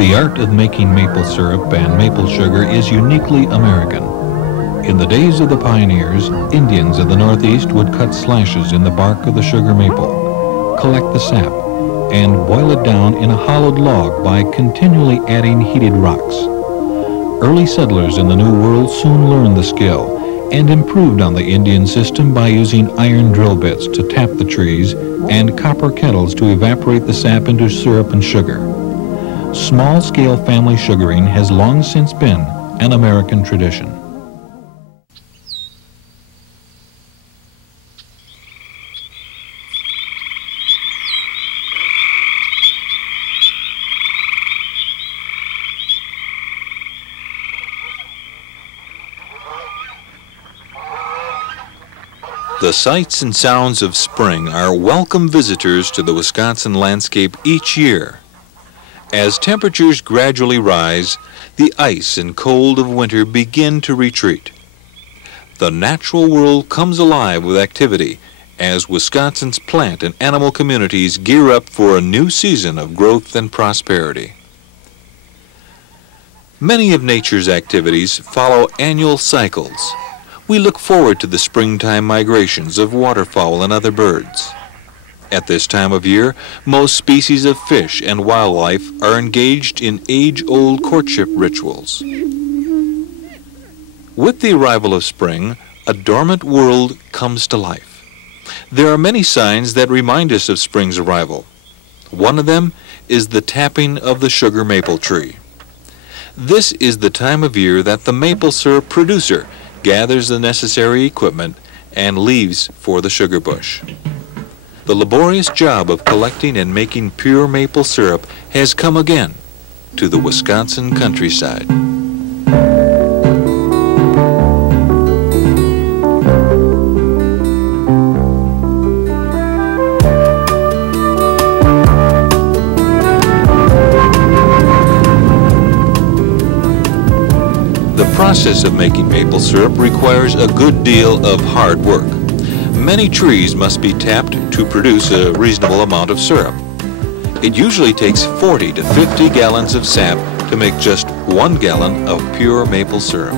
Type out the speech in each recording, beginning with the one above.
The art of making maple syrup and maple sugar is uniquely American. In the days of the pioneers, Indians of the Northeast would cut slashes in the bark of the sugar maple, collect the sap, and boil it down in a hollowed log by continually adding heated rocks. Early settlers in the New World soon learned the skill and improved on the Indian system by using iron drill bits to tap the trees and copper kettles to evaporate the sap into syrup and sugar. Small-scale family sugaring has long since been an American tradition. The sights and sounds of spring are welcome visitors to the Wisconsin landscape each year. As temperatures gradually rise, the ice and cold of winter begin to retreat. The natural world comes alive with activity as Wisconsin's plant and animal communities gear up for a new season of growth and prosperity. Many of nature's activities follow annual cycles. We look forward to the springtime migrations of waterfowl and other birds. At this time of year, most species of fish and wildlife are engaged in age-old courtship rituals. With the arrival of spring, a dormant world comes to life. There are many signs that remind us of spring's arrival. One of them is the tapping of the sugar maple tree. This is the time of year that the maple syrup producer gathers the necessary equipment and leaves for the sugar bush. The laborious job of collecting and making pure maple syrup has come again to the Wisconsin countryside. The process of making maple syrup requires a good deal of hard work. Many trees must be tapped to produce a reasonable amount of syrup. It usually takes 40 to 50 gallons of sap to make just 1 gallon of pure maple syrup.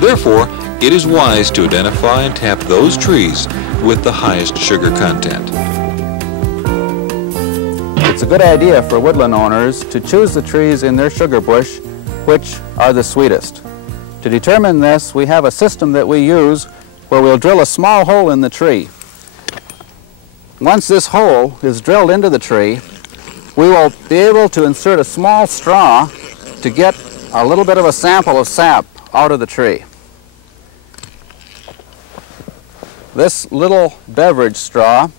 Therefore, it is wise to identify and tap those trees with the highest sugar content. It's a good idea for woodland owners to choose the trees in their sugar bush which are the sweetest. To determine this, we have a system that we use where we'll drill a small hole in the tree. Once this hole is drilled into the tree, we will be able to insert a small straw to get a little bit of a sample of sap out of the tree. This little beverage straw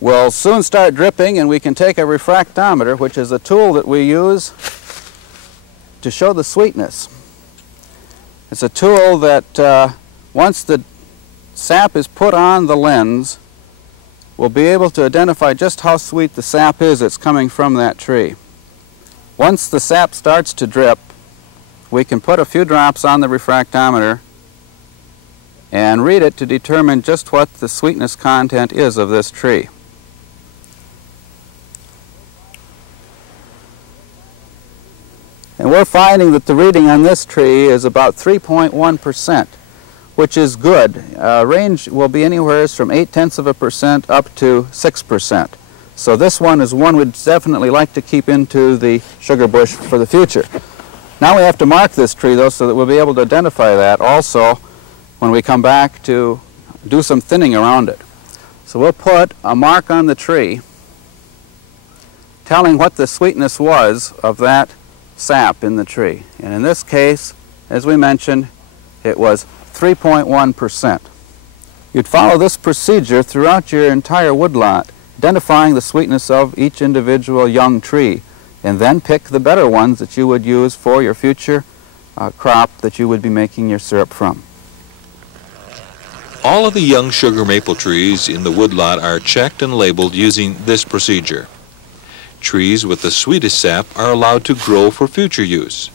will soon start dripping, and we can take a refractometer, which is a tool that we use to show the sweetness. It's a tool that once the sap is put on the lens, we'll be able to identify just how sweet the sap is that's coming from that tree. Once the sap starts to drip, we can put a few drops on the refractometer and read it to determine just what the sweetness content is of this tree. And we're finding that the reading on this tree is about 3.1%, which is good. Range will be anywhere from 0.8% up to 6%. So this one is one we'd definitely like to keep into the sugar bush for the future. Now we have to mark this tree, though, so that we'll be able to identify that also when we come back to do some thinning around it. So we'll put a mark on the tree telling what the sweetness was of that sap in the tree. And in this case, as we mentioned, it was 3.1%. You'd follow this procedure throughout your entire woodlot, identifying the sweetness of each individual young tree, and then pick the better ones that you would use for your future crop that you would be making your syrup from. All of the young sugar maple trees in the woodlot are checked and labeled using this procedure. Trees with the sweetest sap are allowed to grow for future use.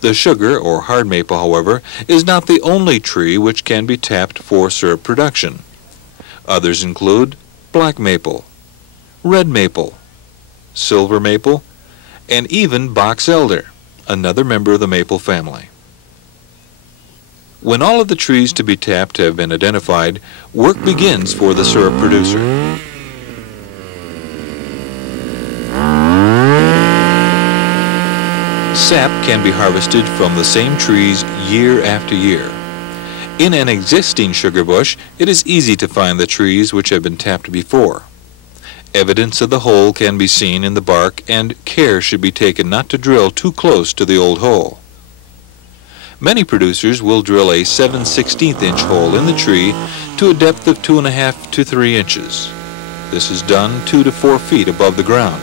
The sugar or hard maple, however, is not the only tree which can be tapped for syrup production. Others include black maple, red maple, silver maple, and even box elder, another member of the maple family. When all of the trees to be tapped have been identified, work begins for the syrup producer. Sap can be harvested from the same trees year after year. In an existing sugar bush, it is easy to find the trees which have been tapped before. Evidence of the hole can be seen in the bark, and care should be taken not to drill too close to the old hole. Many producers will drill a 7/16 inch hole in the tree to a depth of 2.5 to 3 inches. This is done 2 to 4 feet above the ground.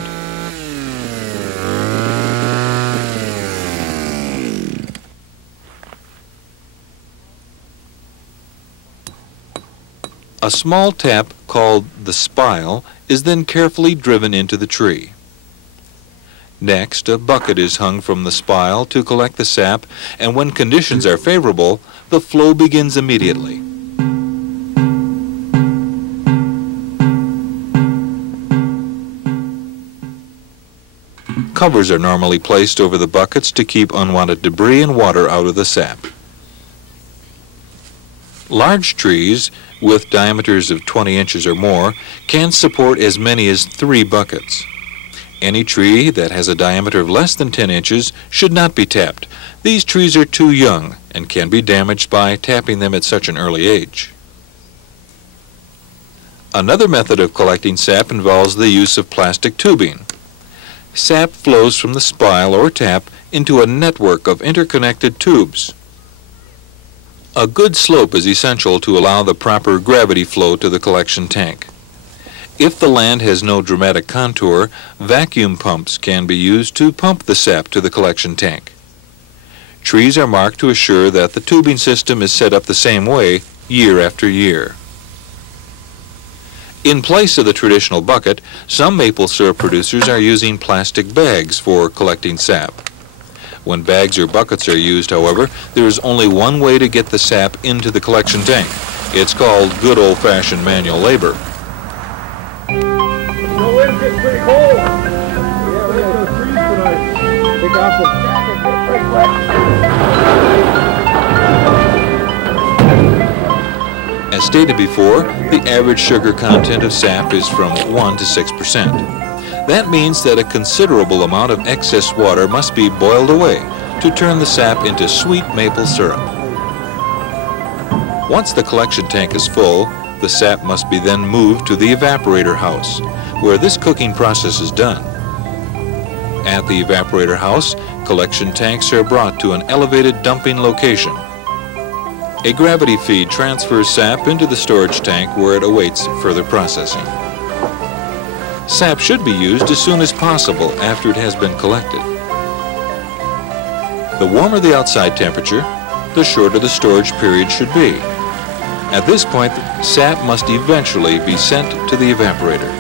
A small tap called the spile is then carefully driven into the tree. Next, a bucket is hung from the spile to collect the sap, and when conditions are favorable, the flow begins immediately. Covers are normally placed over the buckets to keep unwanted debris and water out of the sap. Large trees with diameters of 20 inches or more can support as many as 3 buckets. Any tree that has a diameter of less than 10 inches should not be tapped. These trees are too young and can be damaged by tapping them at such an early age. Another method of collecting sap involves the use of plastic tubing. Sap flows from the spile or tap into a network of interconnected tubes. A good slope is essential to allow the proper gravity flow to the collection tank. If the land has no dramatic contour, vacuum pumps can be used to pump the sap to the collection tank. Trees are marked to assure that the tubing system is set up the same way year after year. In place of the traditional bucket, some maple syrup producers are using plastic bags for collecting sap. When bags or buckets are used, however, there is only one way to get the sap into the collection tank. It's called good old-fashioned manual labor. The wind gets pretty cold. Yeah, we're going to freeze tonight. Take off the jacket, get pretty wet. As stated before, the average sugar content of sap is from 1 to 6%. That means that a considerable amount of excess water must be boiled away to turn the sap into sweet maple syrup. Once the collection tank is full, the sap must be then moved to the evaporator house, where this cooking process is done. At the evaporator house, collection tanks are brought to an elevated dumping location. A gravity feed transfers sap into the storage tank where it awaits further processing. Sap should be used as soon as possible after it has been collected. The warmer the outside temperature, the shorter the storage period should be. At this point, sap must eventually be sent to the evaporator.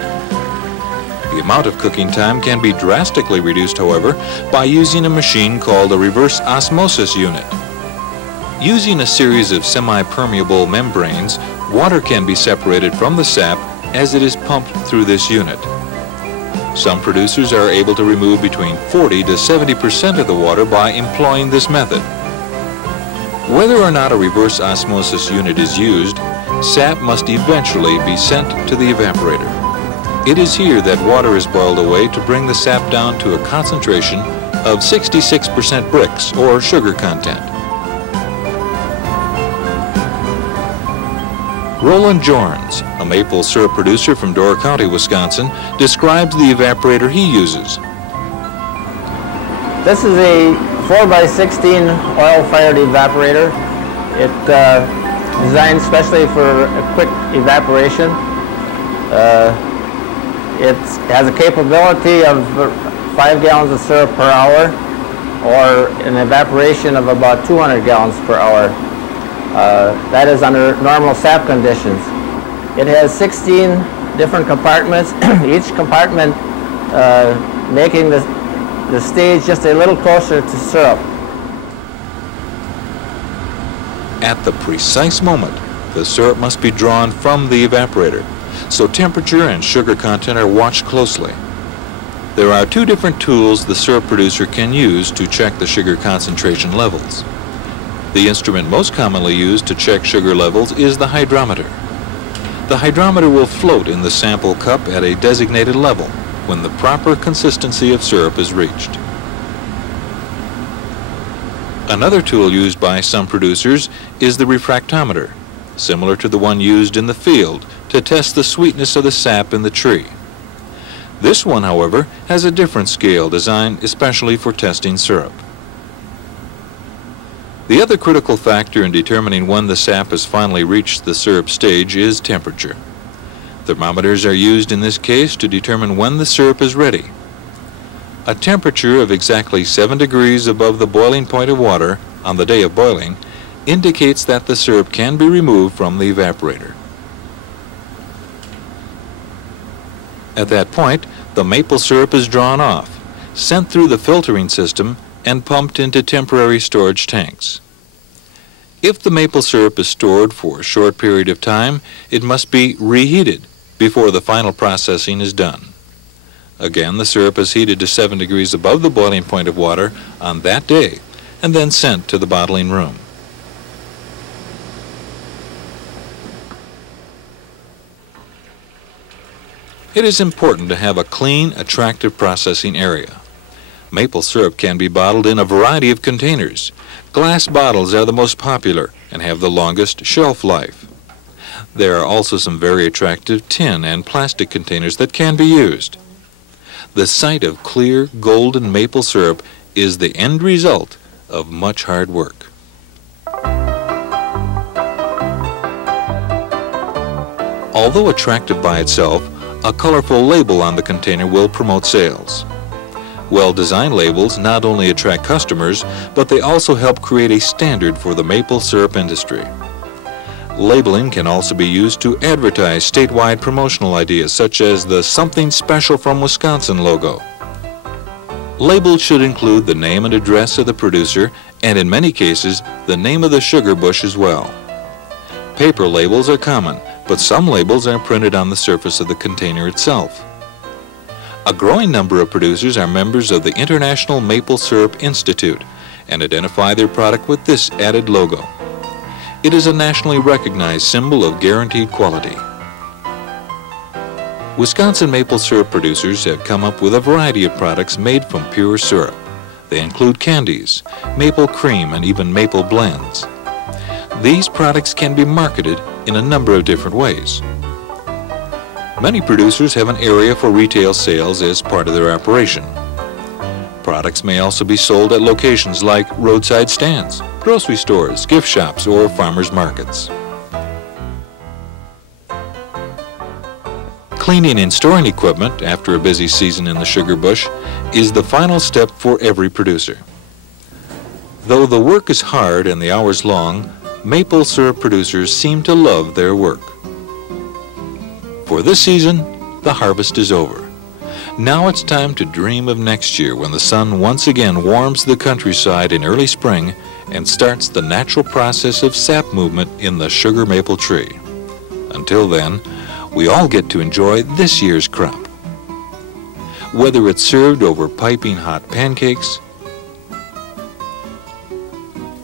The amount of cooking time can be drastically reduced, however, by using a machine called a reverse osmosis unit. Using a series of semi-permeable membranes, water can be separated from the sap as it is pumped through this unit. Some producers are able to remove between 40 to 70% of the water by employing this method. Whether or not a reverse osmosis unit is used, sap must eventually be sent to the evaporator. It is here that water is boiled away to bring the sap down to a concentration of 66% bricks or sugar content. Roland Jorns, a maple syrup producer from Door County, Wisconsin, describes the evaporator he uses. This is a 4x16 oil-fired evaporator. It's designed especially for a quick evaporation. It has a capability of 5 gallons of syrup per hour, or an evaporation of about 200 gallons per hour. That is under normal sap conditions. It has 16 different compartments, each compartment making the stage just a little closer to syrup. At the precise moment, the syrup must be drawn from the evaporator, so temperature and sugar content are watched closely. There are two different tools the syrup producer can use to check the sugar concentration levels. The instrument most commonly used to check sugar levels is the hydrometer. The hydrometer will float in the sample cup at a designated level when the proper consistency of syrup is reached. Another tool used by some producers is the refractometer, similar to the one used in the field to test the sweetness of the sap in the tree. This one, however, has a different scale designed especially for testing syrup. The other critical factor in determining when the sap has finally reached the syrup stage is temperature. Thermometers are used in this case to determine when the syrup is ready. A temperature of exactly 7 degrees above the boiling point of water on the day of boiling indicates that the syrup can be removed from the evaporator. At that point, the maple syrup is drawn off, sent through the filtering system, and pumped into temporary storage tanks. If the maple syrup is stored for a short period of time, it must be reheated before the final processing is done. Again, the syrup is heated to 7 degrees above the boiling point of water on that day, and then sent to the bottling room. It is important to have a clean, attractive processing area. Maple syrup can be bottled in a variety of containers. Glass bottles are the most popular and have the longest shelf life. There are also some very attractive tin and plastic containers that can be used. The sight of clear, golden maple syrup is the end result of much hard work. Although attractive by itself, a colorful label on the container will promote sales. Well-designed labels not only attract customers, but they also help create a standard for the maple syrup industry. Labeling can also be used to advertise statewide promotional ideas, such as the Something Special from Wisconsin logo. Labels should include the name and address of the producer, and in many cases, the name of the sugar bush as well. Paper labels are common, but some labels are printed on the surface of the container itself. A growing number of producers are members of the International Maple Syrup Institute and identify their product with this added logo. It is a nationally recognized symbol of guaranteed quality. Wisconsin maple syrup producers have come up with a variety of products made from pure syrup. They include candies, maple cream, and even maple blends. These products can be marketed in a number of different ways. Many producers have an area for retail sales as part of their operation. Products may also be sold at locations like roadside stands, grocery stores, gift shops, or farmers markets. Cleaning and storing equipment after a busy season in the sugar bush is the final step for every producer. Though the work is hard and the hours long, maple syrup producers seem to love their work. For this season, the harvest is over. Now it's time to dream of next year when the sun once again warms the countryside in early spring and starts the natural process of sap movement in the sugar maple tree. Until then, we all get to enjoy this year's crop. Whether it's served over piping hot pancakes,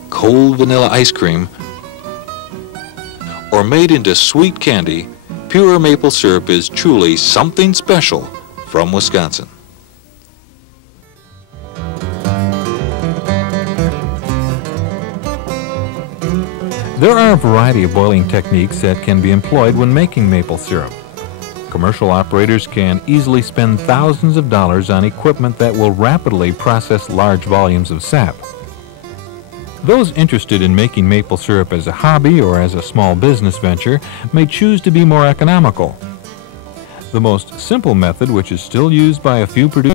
cold vanilla ice cream, or made into sweet candy, pure maple syrup is truly something special from Wisconsin. There are a variety of boiling techniques that can be employed when making maple syrup. Commercial operators can easily spend thousands of dollars on equipment that will rapidly process large volumes of sap. Those interested in making maple syrup as a hobby or as a small business venture may choose to be more economical. The most simple method, which is still used by a few producers,